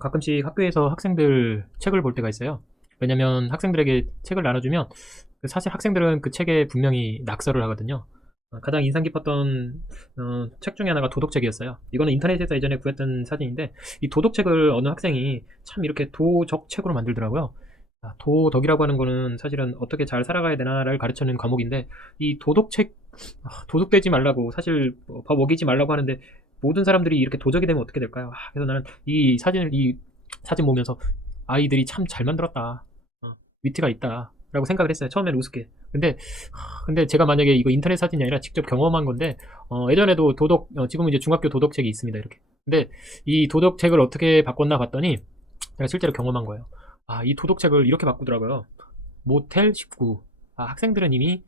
가끔씩 학교에서 학생들 책을 볼 때가 있어요. 왜냐면 학생들에게 책을 나눠주면 사실 학생들은 그 책에 분명히 낙서를 하거든요. 가장 인상 깊었던 책 중에 하나가 도덕책이었어요. 이거는 인터넷에서 예전에 구했던 사진인데 이 도덕책을 어느 학생이 참 이렇게 도적책으로 만들더라고요. 도덕이라고 하는 거는 사실은 어떻게 잘 살아가야 되나를 가르치는 과목인데 이 도덕책 도둑되지 말라고 사실 밥 먹이지 말라고 하는데 모든 사람들이 이렇게 도적이 되면 어떻게 될까요? 그래서 나는 이 사진 보면서 아이들이 참 잘 만들었다. 위트가 있다. 라고 생각을 했어요. 처음에는 우습게. 근데 제가 만약에 이거 인터넷 사진이 아니라 직접 경험한 건데, 예전에도 지금은 이제 중학교 도덕책이 있습니다. 이렇게. 근데 이 도덕책을 어떻게 바꿨나 봤더니, 제가 실제로 경험한 거예요. 이 도덕책을 이렇게 바꾸더라고요. 모텔 19. 학생들은 이미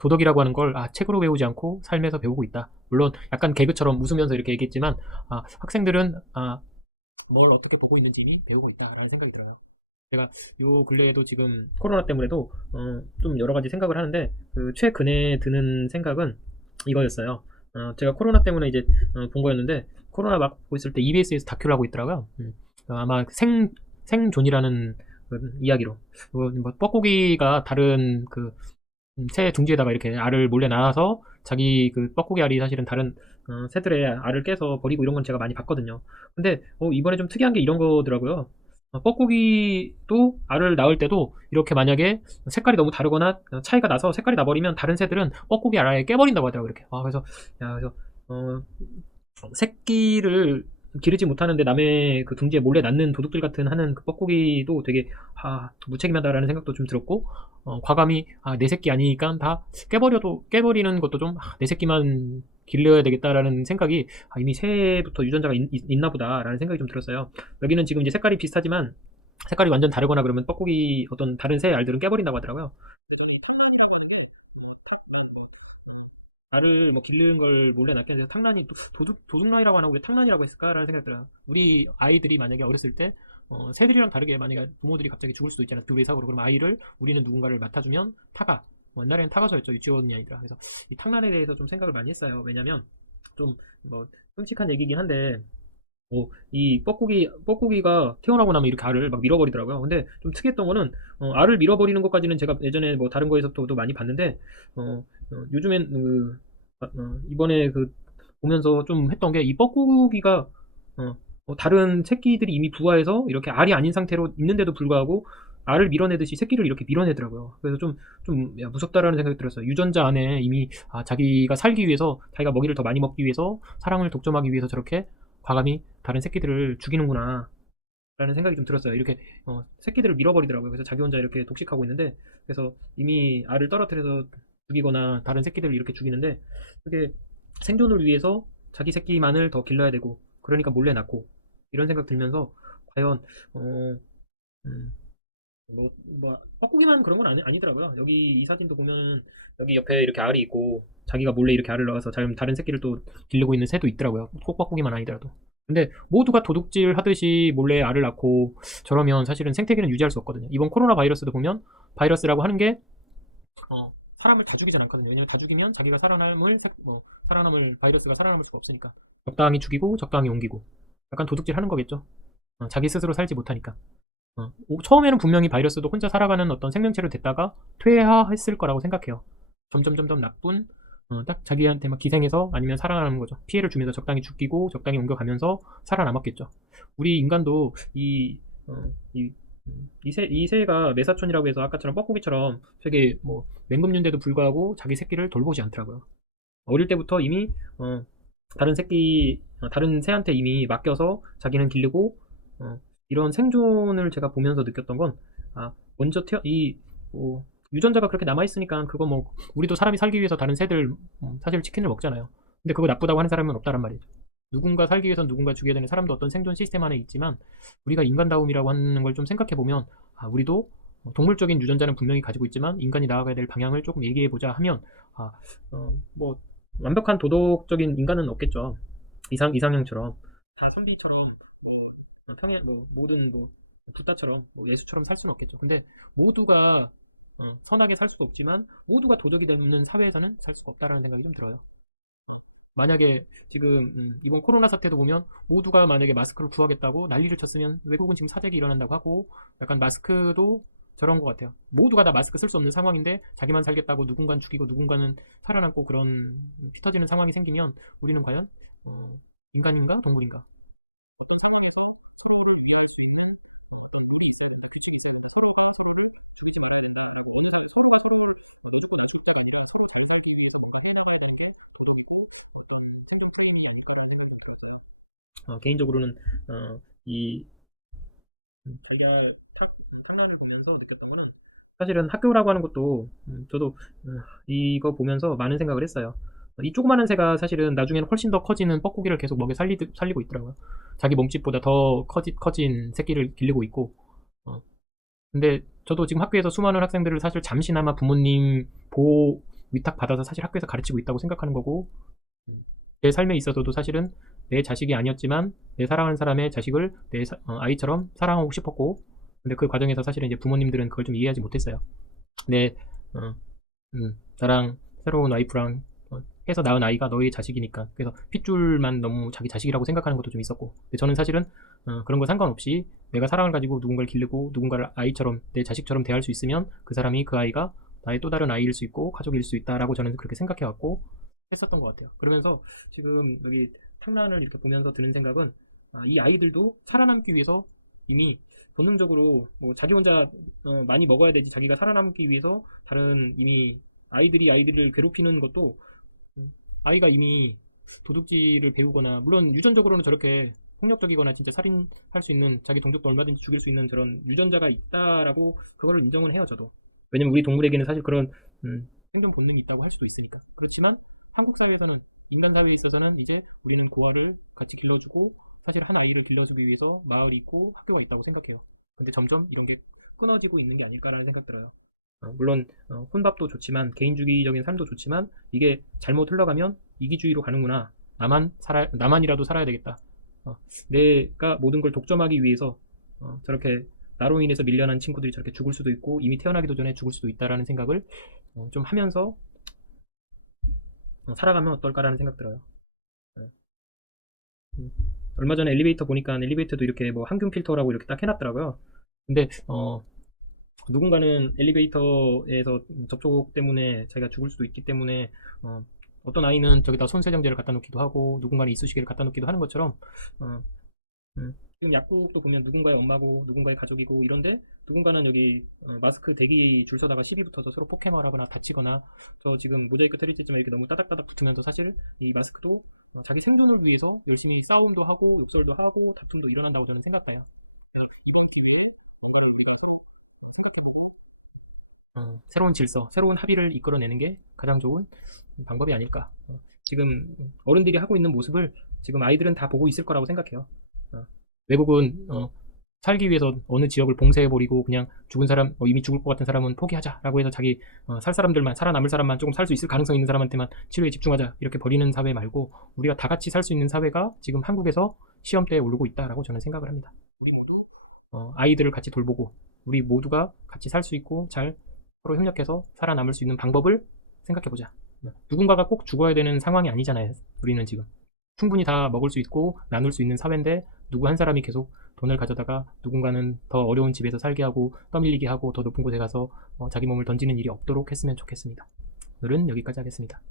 도덕이라고 하는 걸 책으로 배우지 않고 삶에서 배우고 있다. 물론 약간 개그처럼 웃으면서 이렇게 얘기했지만 학생들은 뭘 어떻게 보고 있는지 이미 배우고 있다라는 생각이 들어요. 제가 요 근래에도 지금 코로나 때문에도 좀 여러 가지 생각을 하는데 그 최근에 드는 생각은 이거였어요. 제가 코로나 때문에 이제 본 거였는데 코로나 막 보고 있을 때 EBS에서 다큐를 하고 있더라고요. 아마 생존이라는 그 이야기로 뭐 뻐꾸기가 다른 그 새 둥지에다가 이렇게 알을 몰래 낳아서 자기 그 뻐꾸기 알이 사실은 다른 새들의 알을 깨서 버리고 이런 건 제가 많이 봤거든요. 근데 이번에 좀 특이한 게 이런 거더라고요. 뻐꾸기도 알을 낳을 때도 이렇게 만약에 색깔이 너무 다르거나 차이가 나서 색깔이 나버리면 다른 새들은 뻐꾸기 알을 아예 깨버린다고 하더라고요. 이렇게. 그래서 어, 새끼를 기르지 못하는데 남의 그 둥지에 몰래 낳는 도둑들 같은 하는 그 뻐꾸기도 되게 무책임하다라는 생각도 좀 들었고 과감히 내 새끼 아니니까 다 깨버리는 것도 좀 내 새끼만 길러야 되겠다라는 생각이 이미 새해부터 유전자가 있나 보다라는 생각이 좀 들었어요. 여기는 지금 이제 색깔이 비슷하지만 색깔이 완전 다르거나 그러면 뻐꾸기 어떤 다른 새 알들은 깨버린다고 하더라고요. 알을 뭐 기르는 걸 몰래 낳게 해서 탕란이 또 도둑놈이라고 안 하고 왜 탕란이라고 했을까라는 생각이 들어요. 우리 아이들이 만약에 어렸을 때 새들이랑 다르게 만약에 부모들이 갑자기 죽을 수도 있잖아요. 교배 사고로. 그럼 아이를 우리는 누군가를 맡아주면 타가. 옛날에는 타가서였죠. 유치원이 아니라. 그래서 이 탕란에 대해서 좀 생각을 많이 했어요. 왜냐면 좀 뭐 끔찍한 얘기긴 한데 이 뻐꾸기가 태어나고 나면 이렇게 알을 막 밀어버리더라고요. 근데 좀 특이했던 거는 알을 밀어버리는 것까지는 제가 예전에 뭐 다른 거에서도 많이 봤는데 요즘엔 이번에 그 보면서 좀 했던 게 이 뻐꾸기가 다른 새끼들이 이미 부화해서 이렇게 알이 아닌 상태로 있는데도 불구하고 알을 밀어내듯이 새끼를 이렇게 밀어내더라고요. 그래서 좀 무섭다라는 생각이 들었어요. 유전자 안에 이미 자기가 살기 위해서 자기가 먹이를 더 많이 먹기 위해서 사랑을 독점하기 위해서 저렇게 과감히 다른 새끼들을 죽이는구나 라는 생각이 좀 들었어요. 이렇게 새끼들을 밀어버리더라고요. 그래서 자기 혼자 이렇게 독식하고 있는데 그래서 이미 알을 떨어뜨려서 죽이거나 다른 새끼들을 이렇게 죽이는데 그게 생존을 위해서 자기 새끼만을 더 길러야 되고 그러니까 몰래 낳고 이런 생각 들면서 과연 어, 음, 뻐꾸기만 그런 건 아니더라고요. 여기 이 사진도 보면 여기 옆에 이렇게 알이 있고 자기가 몰래 이렇게 알을 넣어서 다른 새끼를 또 기르고 있는 새도 있더라고요. 꼭 뻐꾸기만 아니더라도. 근데 모두가 도둑질 하듯이 몰래 알을 낳고 저러면 사실은 생태계는 유지할 수 없거든요. 이번 코로나 바이러스도 보면 바이러스라고 하는 게 사람을 다 죽이진 않거든요. 왜냐면 다 죽이면 자기가 살아남을 바이러스가 살아남을 수가 없으니까. 적당히 죽이고 적당히 옮기고 약간 도둑질 하는 거겠죠. 자기 스스로 살지 못하니까. 처음에는 분명히 바이러스도 혼자 살아가는 어떤 생명체로 됐다가 퇴화했을 거라고 생각해요. 점점 나쁜 딱 자기한테 막 기생해서 아니면 살아남는 거죠. 피해를 주면서 적당히 죽이고 적당히 옮겨가면서 살아남았겠죠. 우리 인간도 이 새가 매사촌이라고 해서 아까처럼 뻐꾸기처럼 되게 뭐 맹금류인데도 불구하고 자기 새끼를 돌보지 않더라고요. 어릴 때부터 이미 다른 새한테 이미 맡겨서 자기는 기르고 이런 생존을 제가 보면서 느꼈던 건 먼저 유전자가 그렇게 남아 있으니까 그거 뭐 우리도 사람이 살기 위해서 다른 새들 사실 치킨을 먹잖아요. 근데 그거 나쁘다고 하는 사람은 없다란 말이죠. 누군가 살기 위해선 누군가 죽여야 되는 사람도 어떤 생존 시스템 안에 있지만 우리가 인간다움이라고 하는 걸 좀 생각해 보면 우리도 동물적인 유전자는 분명히 가지고 있지만 인간이 나아가야 될 방향을 조금 얘기해 보자 하면 뭐 완벽한 도덕적인 인간은 없겠죠. 이상형처럼 다 선비처럼 평행 모든 부다처럼 예수처럼 살 수는 없겠죠. 근데 모두가 선하게 살 수도 없지만 모두가 도적이 되는 사회에서는 살 수가 없다라는 생각이 좀 들어요. 만약에 지금 이번 코로나 사태도 보면 모두가 만약에 마스크를 구하겠다고 난리를 쳤으면 외국은 지금 사재기 일어난다고 하고 약간 마스크도 저런 것 같아요. 모두가 다 마스크 쓸 수 없는 상황인데 자기만 살겠다고 누군가는 죽이고 누군가는 살아남고 그런 피 터지는 상황이 생기면 우리는 과연 인간인가 동물인가? 어떤 상황에서 서로를 위할 수 있는 어떤 룰이 있어야 되는데 규칙이 있어야 되는데 서로가 서로를 죽이지 말아야 된다라고 왜냐하면 서로가 서로를 무조건 나중자가 아니라 서로 잘 살기 위해서 뭔가 해결해야 되는 게 도덕이고 어떤 생존 책임이 아닐까라는 생각이 들어요. 개인적으로는 이 자기가 탐나를 보면서 느꼈던 거는 사실은 학교라고 하는 것도 저도 이거 보면서 많은 생각을 했어요. 이 조그마한 새가 사실은 나중에는 훨씬 더 커지는 뻐꾸기를 계속 먹여 살리고 있더라고요. 자기 몸집보다 더 커진 새끼를 기르고 있고. 근데 저도 지금 학교에서 수많은 학생들을 사실 잠시나마 부모님 보호 위탁 받아서 사실 학교에서 가르치고 있다고 생각하는 거고, 내 삶에 있어서도 사실은 내 자식이 아니었지만 내 사랑하는 사람의 자식을 내 아이처럼 사랑하고 싶었고, 근데 그 과정에서 사실은 이제 부모님들은 그걸 좀 이해하지 못했어요. 내 어, 나랑 새로운 와이프랑 해서 낳은 아이가 너의 자식이니까 그래서 핏줄만 너무 자기 자식이라고 생각하는 것도 좀 있었고, 근데 저는 사실은 그런 거 상관없이 내가 사랑을 가지고 누군가를 기르고 누군가를 아이처럼 내 자식처럼 대할 수 있으면 그 사람이 그 아이가 나의 또 다른 아이일 수 있고 가족일 수 있다라고 저는 그렇게 생각해왔고 했었던 것 같아요. 그러면서 지금 여기 탕란을 이렇게 보면서 드는 생각은 이 아이들도 살아남기 위해서 이미 본능적으로 뭐 자기 혼자 많이 먹어야 되지 자기가 살아남기 위해서 다른 이미 아이들이 아이들을 괴롭히는 것도 아이가 이미 도둑질을 배우거나 물론 유전적으로는 저렇게 폭력적이거나 진짜 살인할 수 있는 자기 동족도 얼마든지 죽일 수 있는 저런 유전자가 있다라고 그거를 인정은 해요 저도. 왜냐면 우리 동물에게는 사실 그런 생존 본능이 있다고 할 수도 있으니까. 그렇지만 한국 사회에서는 인간 사회에 있어서는 이제 우리는 고아를 같이 길러주고 사실 한 아이를 길러주기 위해서 마을이 있고 학교가 있다고 생각해요. 근데 점점 이런 게 끊어지고 있는 게 아닐까라는 생각 들어요. 물론 혼밥도 좋지만 개인주의적인 삶도 좋지만 이게 잘못 흘러가면 이기주의로 가는구나. 나만이라도 살아야 되겠다. 내가 모든 걸 독점하기 위해서 저렇게 나로 인해서 밀려난 친구들이 저렇게 죽을 수도 있고 이미 태어나기도 전에 죽을 수도 있다라는 생각을 좀 하면서 살아가면 어떨까라는 생각 들어요. 음, 얼마 전에 엘리베이터 보니까 엘리베이터도 이렇게 뭐 항균 필터라고 이렇게 딱 해놨더라고요. 근데 누군가는 엘리베이터에서 접촉 때문에 자기가 죽을 수도 있기 때문에 어떤 아이는 저기다 손세정제를 갖다 놓기도 하고 누군가는 이쑤시개를 갖다 놓기도 하는 것처럼 어, 지금 약국도 보면 누군가의 엄마고 누군가의 가족이고 이런데 누군가는 여기 마스크 대기 줄 서다가 시비 붙어서 서로 폭행을 하거나 다치거나 저 지금 모자이크 처리했지만 이렇게 너무 따닥따닥 붙으면서 사실 이 마스크도 자기 생존을 위해서 열심히 싸움도 하고 욕설도 하고 다툼도 일어난다고 저는 생각해요. 이번 기회에 뭔가를 우리가 생각해보고 새로운 질서, 새로운 합의를 이끌어내는 게 가장 좋은 방법이 아닐까. 지금 어른들이 하고 있는 모습을 지금 아이들은 다 보고 있을 거라고 생각해요. 외국은 살기 위해서 어느 지역을 봉쇄해버리고 그냥 죽은 사람, 이미 죽을 것 같은 사람은 포기하자라고 해서 자기 살 사람들만, 살아남을 사람만, 조금 살 수 있을 가능성 있는 사람한테만 치료에 집중하자 이렇게 버리는 사회 말고 우리가 다 같이 살 수 있는 사회가 지금 한국에서 시험대에 오르고 있다라고 저는 생각을 합니다. 우리 모두 아이들을 같이 돌보고 우리 모두가 같이 살 수 있고 잘 서로 협력해서 살아남을 수 있는 방법을 생각해보자. 누군가가 꼭 죽어야 되는 상황이 아니잖아요. 우리는 지금 충분히 다 먹을 수 있고 나눌 수 있는 사회인데 누구 한 사람이 계속 돈을 가져다가 누군가는 더 어려운 집에서 살게 하고 떠밀리게 하고 더 높은 곳에 가서 자기 몸을 던지는 일이 없도록 했으면 좋겠습니다. 오늘은 여기까지 하겠습니다.